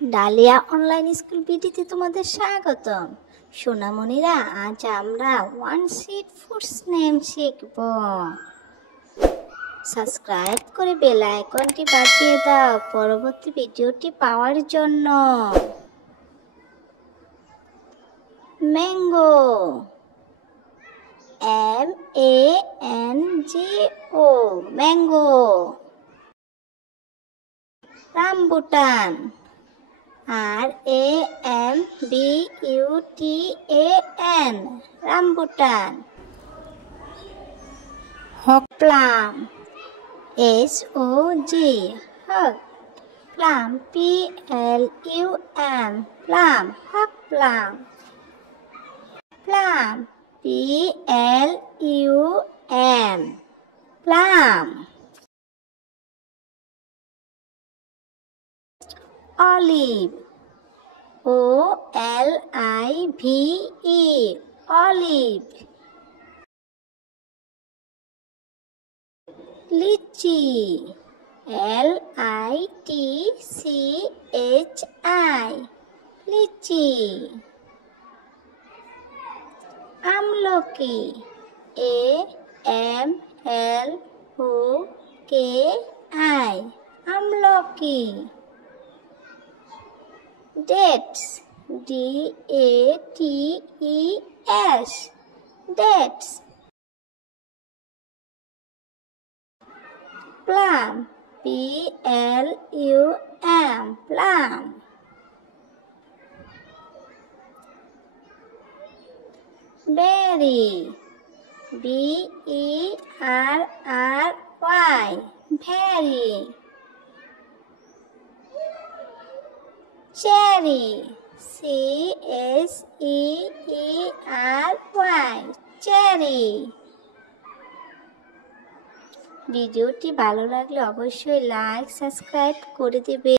Dahlia online school বিডিতে তোমাদের স্বাগতম। সোনামণিরা, আজ আমরা ওয়ান সিড ফুডস নেম শিখব। সাবস্ক্রাইব করে বেল আইকনটি বাজিয়ে দাও পরবর্তী ভিডিওটি পাওয়ার জন্য। Mango, MANGO, mango. Rambutan, RAMBUTAN, rambutan. Plum, HOG, হক, প্লাম, PLUM, প্লাম, হক plum. Plum, PLUM, plum. Olive, OLIVE, olive. লিচি, LITCHI, লিচি। আমলকি, AMLOKI, আমলকি। Dates, DATES, dates. Plum, PLUM, plum. বেরি, BERRY, very. Cherry, CHERY, cherry. ভিডিওটি ভালো লাগলে অবশ্যই লাইক সাবস্ক্রাইব করে দেবে।